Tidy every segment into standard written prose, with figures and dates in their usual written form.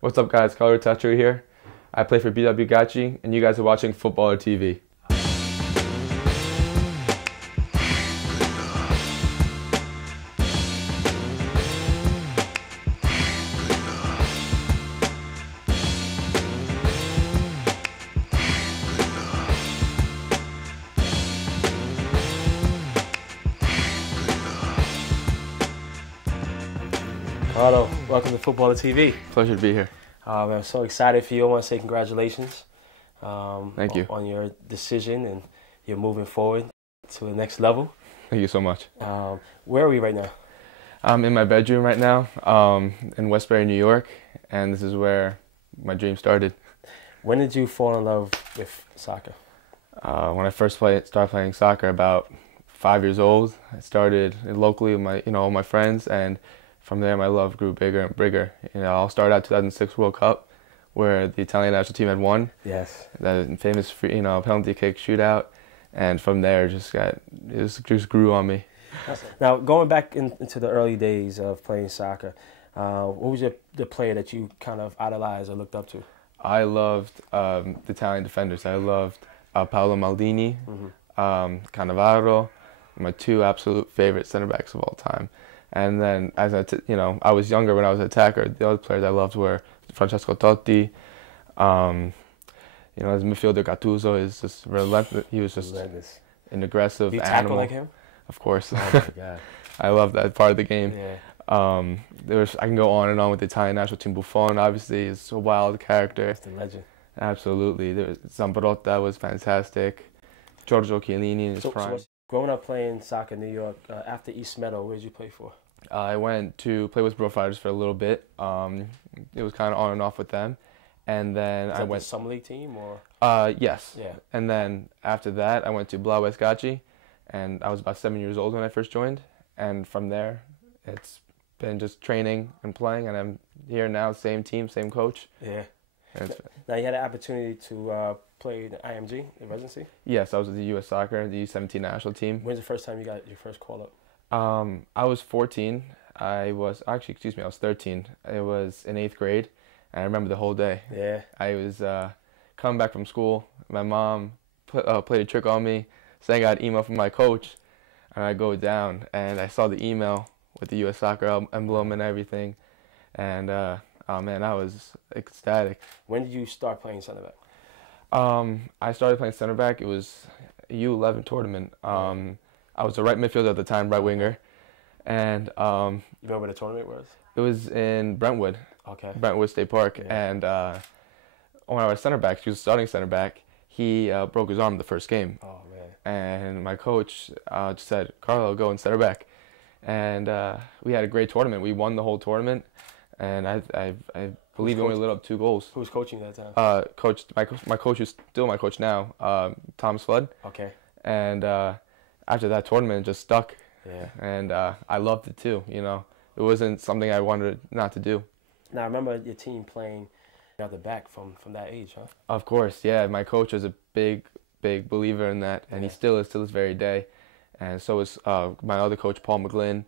What's up, guys? Carlo Ritaccio here. I play for BW Gottschee, and you guys are watching Futbolr TV. Carlo, welcome to Futbolr TV. Pleasure to be here. I'm so excited for you. I want to say congratulations. Thank you. On your decision, and you're moving forward to the next level. Thank you so much. Where are we right now? I'm in my bedroom right now in Westbury, New York, and this is where my dream started. When did you fall in love with soccer? When I first started playing soccer, about 5 years old. I started locally with all my friends, and from there my love grew bigger and bigger. I'll start out 2006 World Cup, where the Italian national team had won. Yes. That famous penalty kick shootout, and from there it just grew on me. Now, going back into the early days of playing soccer, what was the player that you kind of idolized or looked up to? I loved the Italian defenders. I loved Paolo Maldini, Cannavaro, my two absolute favorite center backs of all time. And then, as I was younger when I was an attacker. The other players I loved were Francesco Totti. His midfielder Gattuso is just relentless. He was just relentless. An aggressive you animal. tackle like him? Of course. Oh my God. I love that part of the game. Yeah. I can go on and on with the Italian national team. Buffon, obviously, is a wild character. He's the legend. Absolutely. Zambrotta was fantastic. Giorgio Chiellini in his prime. So growing up playing soccer in New York, after East Meadow, where did you play for? I went to play with Bro Fighters for a little bit. It was kind of on and off with them. And then I went... the Summer League team, or? Yes. Yeah. And then after that, I went to BW Gottschee. And I was about 7 years old when I first joined. And from there, it's been just training and playing. And I'm here now, same team, same coach. Yeah. Now, you had an opportunity to play the IMG, the residency? Yes, I was with the U.S. Soccer, the U17 national team. When's the first time you got your first call-up? I was 14. I was 13. It was in 8th grade. And I remember the whole day. Yeah. I was coming back from school. My mom played a trick on me, saying I got an email from my coach. And I go down, and I saw the email with the U.S. Soccer emblem and everything. And, oh man, I was ecstatic. When did you start playing center back? I started playing center back. It was a U11 tournament. I was a right midfielder at the time, right winger. And you remember where the tournament was? It was in Brentwood. Okay. Brentwood State Park. Yeah. And when I was center back, he was starting center back. He broke his arm the first game. Oh man. And my coach just said, "Carlo, go and center back." And we had a great tournament. We won the whole tournament. And I believe we only lit up 2 goals. Who was coaching that time? My coach is still my coach now, Tom Flood. Okay. And after that tournament, it just stuck. Yeah. And I loved it too. It wasn't something I wanted not to do. Now, I remember your team playing at the back from that age, huh? Of course, yeah. My coach was a big believer in that, and he still is to this very day. And so is my other coach, Paul McGlynn.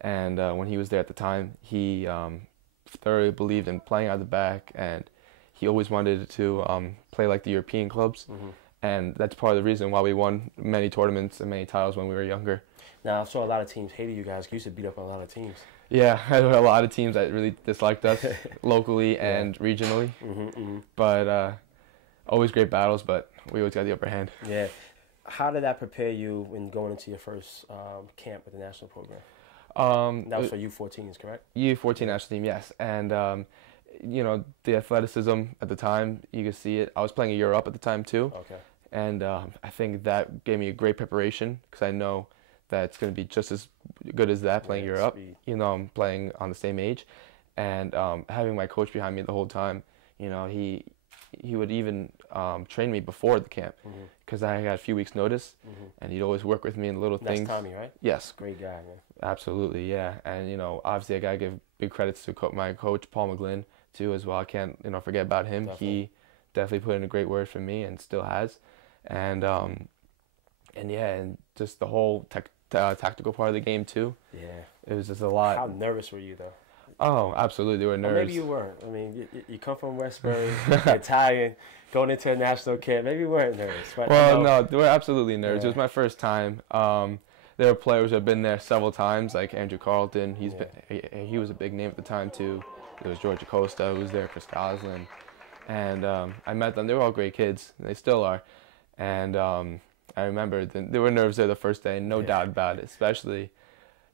And when he was there at the time, he thoroughly believed in playing out the back, and he always wanted to play like the European clubs. And that's part of the reason why we won many tournaments and many titles when we were younger. Now, I saw a lot of teams hated you guys. You used to beat up on a lot of teams. Yeah, there were a lot of teams that really disliked us locally and regionally. But always great battles, but we always got the upper hand. Yeah. How did that prepare you when going into your first camp with the national program? That was for U14s, correct? U14 national team, yes. And, the athleticism at the time, you could see it. I was playing in Europe at the time, too. Okay. And I think that gave me a great preparation because I know that it's going to be just as good as that playing Europe. I'm playing on the same age. And having my coach behind me the whole time, he would even train me before the camp because I had a few weeks' notice, and he'd always work with me in little things. That's Tommy, right? Yes. Great guy, man. Absolutely, yeah. And, obviously I got to give big credits to my coach, Paul McGlynn, too, as well. I can't, forget about him. Definitely. He definitely put in a great word for me and still has. And just the whole tactical part of the game, too. Yeah. It was just a lot. How nervous were you, though? Oh, absolutely, there were Or nerves. maybe you weren't. I mean, you come from Westbury, Italian, going into a national camp. Maybe you weren't nervous. But Well, no, there were absolutely nerves. Yeah. It was my first time. There were players who had been there several times, like Andrew Carlton. He was a big name at the time too. There was George Acosta who was there, Chris Goslin, and I met them. They were all great kids. They still are. And I remember there were nerves there the first day, no doubt about it. Especially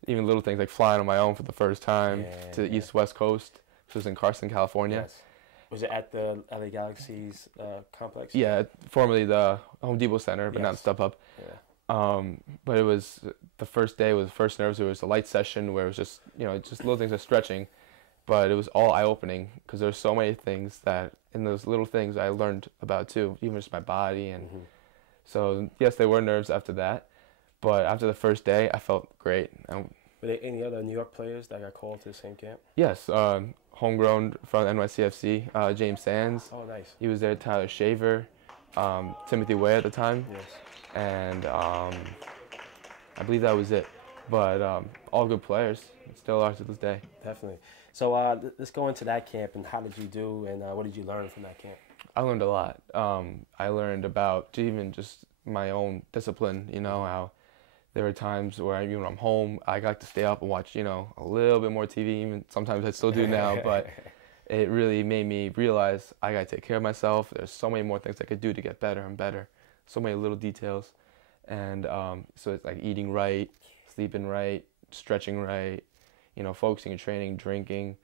even little things like flying on my own for the first time to the East-West Coast, which was in Carson, California. Yes. Was it at the LA Galaxy's complex? Yeah, formerly the Home Depot Center, but now it's StubHub. Yeah. But it was the first day was the first nerves. It was a light session where it was just just little things of stretching, but it was all eye-opening because there's so many things that in those little things I learned about too, even just my body and so yes, there were nerves after that, but after the first day I felt great. Were there any other New York players that got called to the same camp? Yes, homegrown from NYCFC, James Sands. Oh, nice. He was there. Tyler Shaver, Timothy Way at the time. Yes. And I believe that was it. But all good players, still are to this day. Definitely. So let's go into that camp and how did you do and what did you learn from that camp? I learned a lot. I learned about even just my own discipline, how there were times where even when I'm home, I got to stay up and watch, a little bit more TV, even sometimes I still do now, but it really made me realize I got to take care of myself. There's so many more things I could do to get better and better. So many little details. And so it's like eating right, sleeping right, stretching right, focusing on training, drinking.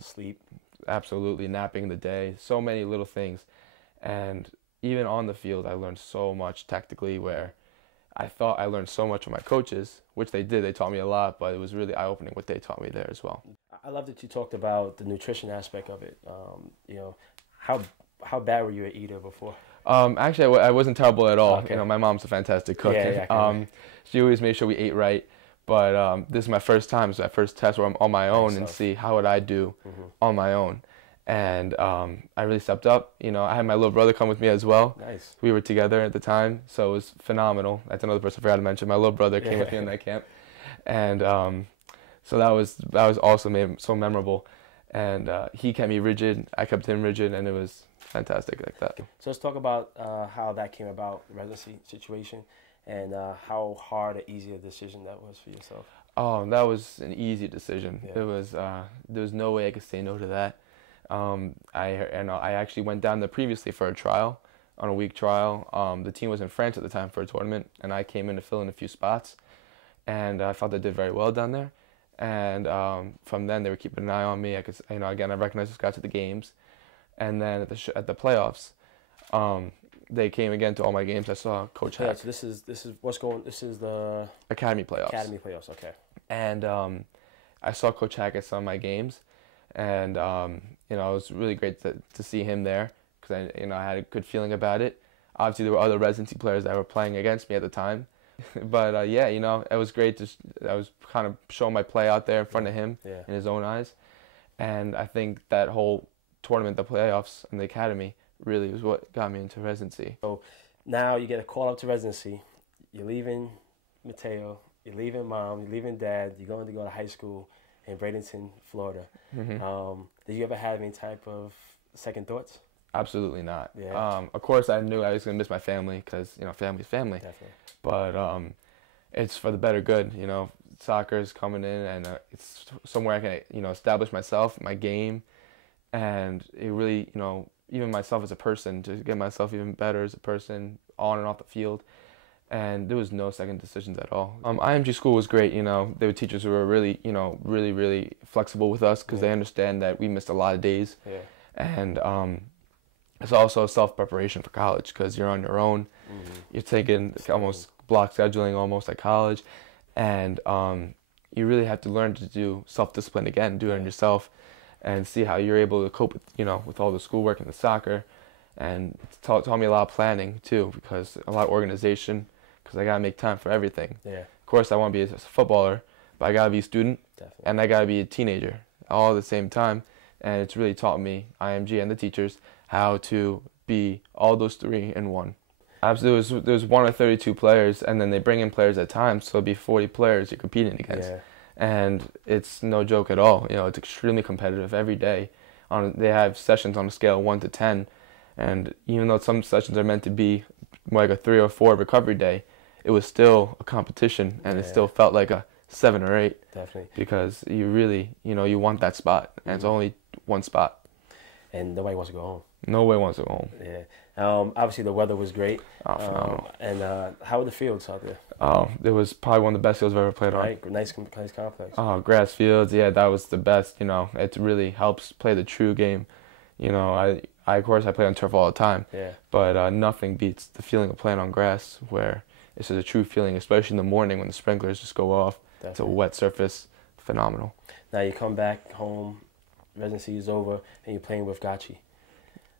Sleep. Absolutely, napping the day. So many little things. And even on the field, I learned so much tactically where I thought I learned so much from my coaches, which they did. They taught me a lot, but it was really eye-opening what they taught me there as well. I love that you talked about the nutrition aspect of it. How bad were you an eater before? Actually, I wasn't terrible at all. Okay. My mom's a fantastic cook. Yeah. She always made sure we ate right. But this is my first time. It's my first test where I'm on my own and see how would I do on my own. And I really stepped up. I had my little brother come with me as well. Nice. We were together at the time, so it was phenomenal. That's another person I forgot to mention. My little brother came with me in that camp. And so that was also made so memorable. And he kept me rigid. I kept him rigid, and it was fantastic like that. So let's talk about how that came about, the residency situation, and how hard or easy a decision that was for yourself. Oh, that was an easy decision. Yeah. It was there was no way I could say no to that. I actually went down there previously for a trial, on a week trial. The team was in France at the time for a tournament, and I came in to fill in a few spots, and I felt I did very well down there. And from then they were keeping an eye on me. I could, again, I recognized this guy to the games, and then at the playoffs, they came again to all my games. I saw Coach Hack. So this is what's going. This is the Academy playoffs. Academy playoffs. Okay. And I saw Coach Hack at some of my games, and it was really great to see him there because I had a good feeling about it. Obviously, there were other residency players that were playing against me at the time, but it was great. I was kind of showing my play out there in front of him in his own eyes, and I think that whole tournament, the playoffs, and the academy really was what got me into residency. So now you get a call up to residency. You're leaving Mateo. You're leaving mom. You're leaving dad. You're going to go to high school in Bradenton, Florida. Did you ever have any type of second thoughts? Absolutely not. Yeah. Of course, I knew I was going to miss my family because, family's family. Definitely. But it's for the better good. Soccer is coming in, and it's somewhere I can, establish myself, my game, and it really, even myself as a person, to get myself even better as a person on and off the field. And there was no second decisions at all. IMG school was great. There were teachers who were really, really, really flexible with us because they understand that we missed a lot of days. Yeah. And it's also self-preparation for college because you're on your own. You're taking almost block scheduling, almost like college. And you really have to learn to do self-discipline again, do it on yourself, and see how you're able to cope with, with all the schoolwork and the soccer. And it's taught me a lot of planning too, because a lot of organization, because I gotta make time for everything. Yeah. Of course, I want to be a footballer, but I gotta be a student, and I gotta be a teenager, all at the same time. And it's really taught me, IMG and the teachers, how to be all those three in one. Absolutely, there's 1 or 32 players, and then they bring in players at times, so it'll be 40 players you're competing against. Yeah. and it's no joke at all. You know, it's extremely competitive every day. They have sessions on a scale of 1 to 10, and even though some sessions are meant to be more like a 3 or 4 recovery day, it was still a competition, and it still felt like a 7 or 8. Definitely. Because you really, you want that spot, and it's only one spot. And nobody wants to go home. Nobody wants to go home. Yeah. Obviously, the weather was great. Phenomenal. And how were the fields out there? It was probably one of the best fields I've ever played on. Right, nice complex. Grass fields, yeah, that was the best. It really helps play the true game. I of course I play on turf all the time. Yeah. But nothing beats the feeling of playing on grass, where it's just a true feeling, especially in the morning when the sprinklers just go off. Definitely. It's a wet surface, phenomenal. Now you come back home, residency is over, and you're playing with Gottschee.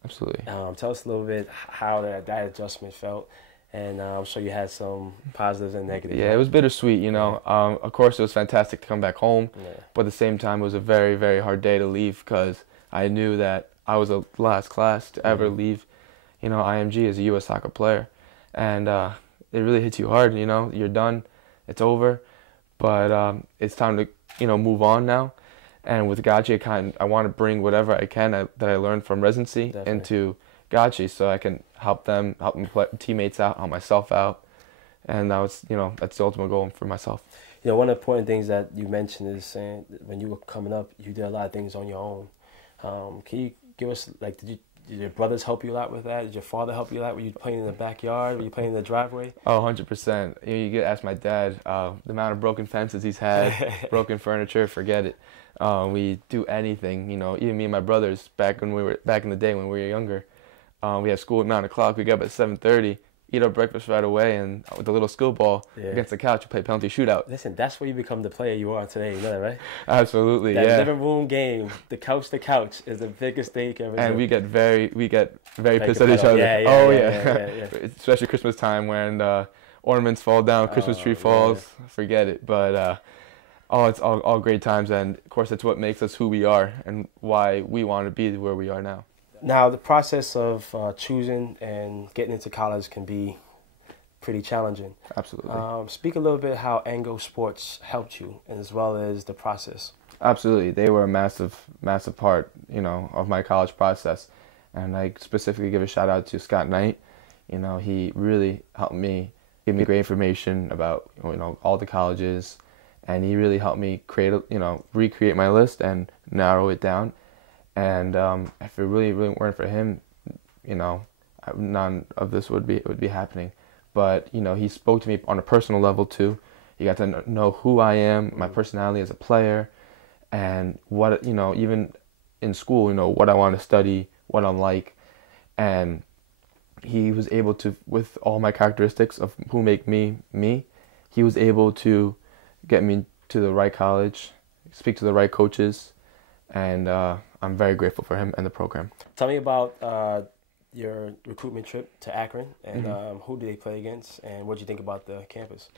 Absolutely. Tell us a little bit how that adjustment felt, and I'm sure you had some positives and negatives. Yeah, it was bittersweet, Of course, it was fantastic to come back home, but at the same time, it was a very, very hard day to leave because I knew that I was the last class to ever leave, IMG as a U.S. soccer player. And it really hits you hard, You're done. It's over. But it's time to, move on now. And with Gottschee, I want to bring whatever I can that I learned from residency into Gottschee, so I can help my teammates out, help myself out, and that was, that's the ultimate goal for myself. One of the important things that you mentioned is saying that when you were coming up, you did a lot of things on your own. Can you give us, did your brothers help you a lot with that? Did your father help you a lot? Were you playing in the backyard? Were you playing in the driveway? Oh, 100%. You get ask my dad, the amount of broken fences he's had, broken furniture, forget it. We do anything, even me and my brothers back in the day when we were younger. We had school at 9 o'clock. We got up at 7:30, eat our breakfast right away, and with a little skill ball against the couch, we play penalty shootout. Listen, that's where you become the player you are today. You know that, right? Absolutely, that yeah. living room game, the couch to couch, is the biggest thing you can ever do. And we get very pissed at each other. Yeah. Especially Christmas time when ornaments fall down, Christmas tree falls. Forget it. But it's all great times, and of course that's what makes us who we are and why we want to be where we are now. Now, the process of choosing and getting into college can be pretty challenging. Absolutely. Speak a little bit how Ango Sports helped you, and as well as the process. Absolutely. They were a massive part, of my college process. And I specifically give a shout out to Scott Knight. He really helped me, give me great information about, all the colleges. And he really helped me recreate my list and narrow it down. And if it really weren't for him, none of this would be happening. But he spoke to me on a personal level too. He got to know who I am, my personality as a player, and what even in school, what I want to study, what I'm like, and he was able to, with all my characteristics of who make me me, he was able to get me to the right college, speak to the right coaches, and I'm very grateful for him and the program. Tell me about your recruitment trip to Akron, and who did they play against, and what did you think about the campus?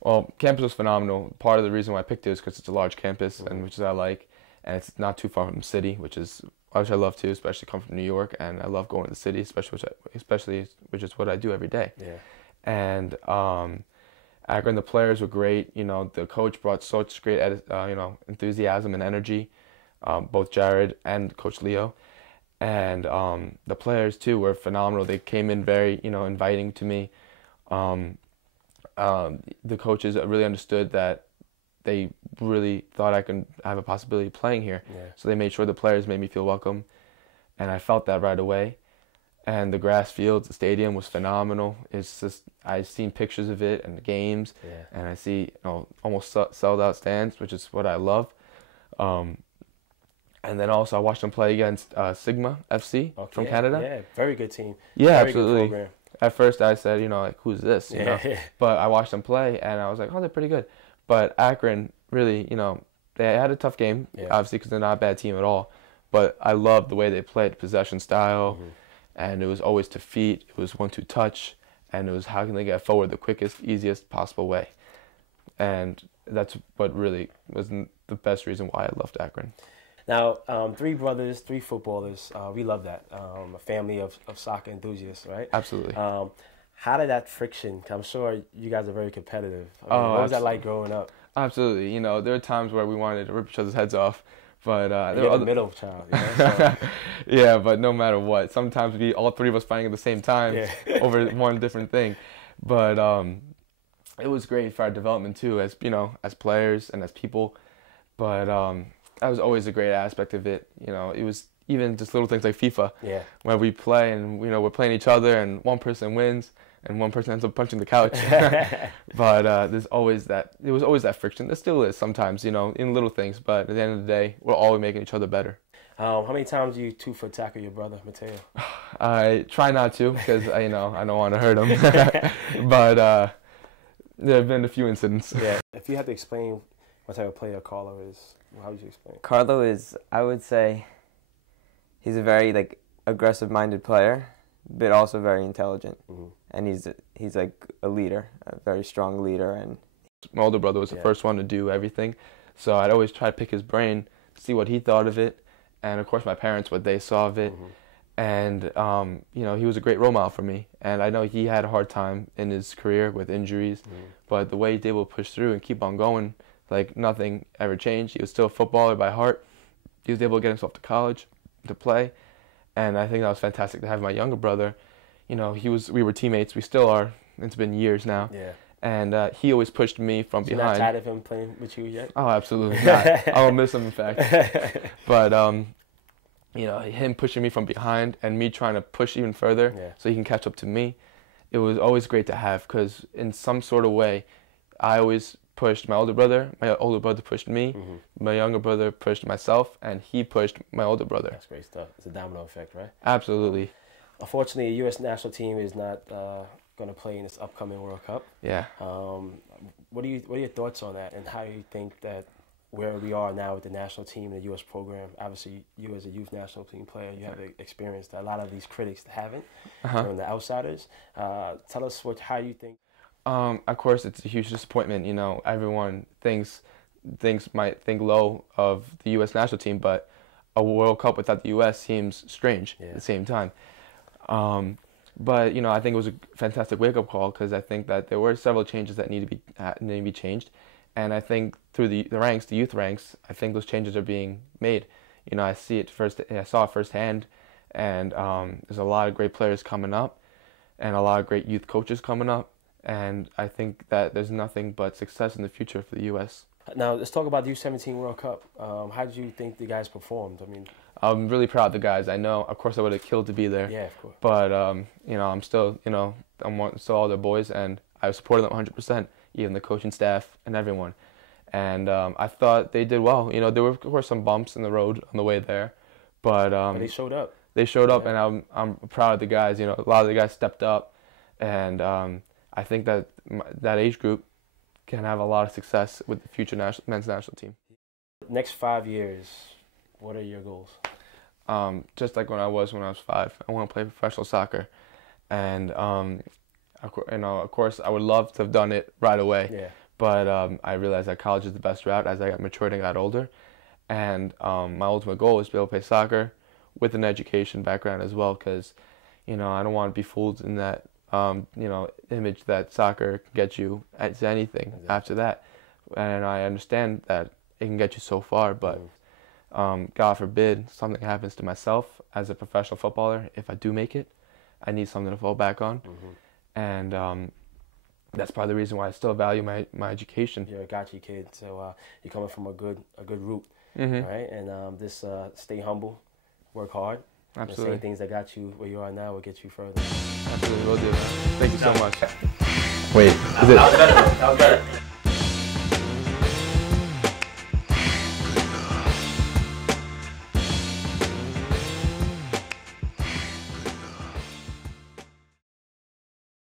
Well, campus was phenomenal. Part of the reason why I picked it is because it's a large campus, and which is I like, and it's not too far from the city, which I love too, especially come from New York, and I love going to the city, especially which is what I do every day. Yeah. And Akron, the players were great. The coach brought such great enthusiasm and energy. Both Jared and Coach Leo, and the players too were phenomenal. They came in very inviting to me. The coaches really understood that they really thought I could have a possibility of playing here. Yeah. So they made sure the players made me feel welcome, and I felt that right away. And the grass fields, the stadium was phenomenal. It's just, I've seen pictures of it and the games, and I see almost sold out stands, which is what I love. And then also I watched them play against Sigma FC from Canada. Yeah, very good team. Yeah, very absolutely. Good program. At first I said, who's this? But I watched them play, and I was like, oh, they're pretty good. But Akron, really, they had a tough game, obviously, because they're not a bad team at all. But I loved the way they played, possession style, and it was always to feet. It was 1-2 touch, and it was how can they get forward the quickest, easiest possible way. And that's what really was the best reason why I loved Akron. Now, 3 brothers, 3 footballers. We love that. A family of soccer enthusiasts, right? Absolutely. How did that friction? I'm sure you guys are very competitive. What was that like growing up? Absolutely. You know, there are times where we wanted to rip each other's heads off, but there You're were the middle child, you know? So, yeah, but no matter what, sometimes we all three of us fighting at the same time yeah. over one different thing. But it was great for our development too, as you know, as players and as people. But that was always a great aspect of it. You know, it was even just little things like FIFA, Yeah. where we play and you know we're playing each other and one person wins and one person ends up punching the couch. But there's always that. There was always that friction. There still is sometimes, you know, in little things. But at the end of the day, we're always making each other better. How many times do you 2-foot tackle your brother, Mateo? I try not to because I don't want to hurt him. But there have been a few incidents. Yeah. If you had to explain what type of player Carlo is, how would you explain? Carlo is, I would say, he's a very aggressive-minded player, but also very intelligent. Mm-hmm. And he's like a leader, a very strong leader. And my older brother was the first one to do everything, so I'd always try to pick his brain, see what he thought of it, and of course my parents, what they saw of it. Mm-hmm. And you know, he was a great role model for me. And I know he had a hard time in his career with injuries, but the way he was able to push through and keep on going, like nothing ever changed. He was still a footballer by heart. He was able to get himself to college to play, and I think that was fantastic to have my younger brother. You know, we were teammates. We still are. It's been years now. Yeah. And he always pushed me from behind. You're not tired of him playing with you yet? Oh, absolutely not. I don't miss him, in fact. But you know, him pushing me from behind and me trying to push even further so he can catch up to me. It was always great to have because in some sort of way, I always pushed my older brother pushed me, my younger brother pushed myself, and he pushed my older brother. That's great stuff. It's a domino effect, right? Absolutely. Unfortunately, the U.S. national team is not going to play in this upcoming World Cup. Yeah. What are your thoughts on that, and how you think that where we are now with the national team, the U.S. program? Obviously, you as a youth national team player, you have experience that a lot of these critics haven't, and the outsiders. Tell us how you think. Of course, it's a huge disappointment. You know, everyone might think low of the U.S. national team, but a World Cup without the U.S. seems strange at the same time. But you know, I think it was a fantastic wake-up call because I think that there were several changes that need to be changed, and I think through the ranks, the youth ranks, I think those changes are being made. You know, I saw it firsthand, and there's a lot of great players coming up, and a lot of great youth coaches coming up. And I think that there's nothing but success in the future for the U.S. Now, let's talk about the U17 World Cup. How did you think the guys performed? I mean, I'm really proud of the guys. I know, of course, I would have killed to be there. Yeah, of course. But, you know, I'm still all their boys, and I supported them 100%, even the coaching staff and everyone. And I thought they did well. You know, there were, of course, some bumps in the road on the way there. But they showed up. They showed up, and I'm proud of the guys. You know, a lot of the guys stepped up, and I think that that age group can have a lot of success with the future men's national team. Next 5 years, what are your goals? Just like when I was 5, I want to play professional soccer, and you know, of course, I would love to have done it right away. Yeah. But I realized that college is the best route as I got matured and got older, and my ultimate goal is to be able to play soccer with an education background as well, because you know, I don't want to be fooled in that. You know, image that soccer can get you to anything after that. And I understand that it can get you so far, but God forbid something happens to myself as a professional footballer. If I do make it, I need something to fall back on. And that's probably the reason why I still value my education. You're a Gottschee kid, so you're coming from a good route, right? And stay humble, work hard. Absolutely. The same things that got you where you are now will get you further. Absolutely, will do. Thank you so much. Wait, is it? That was better.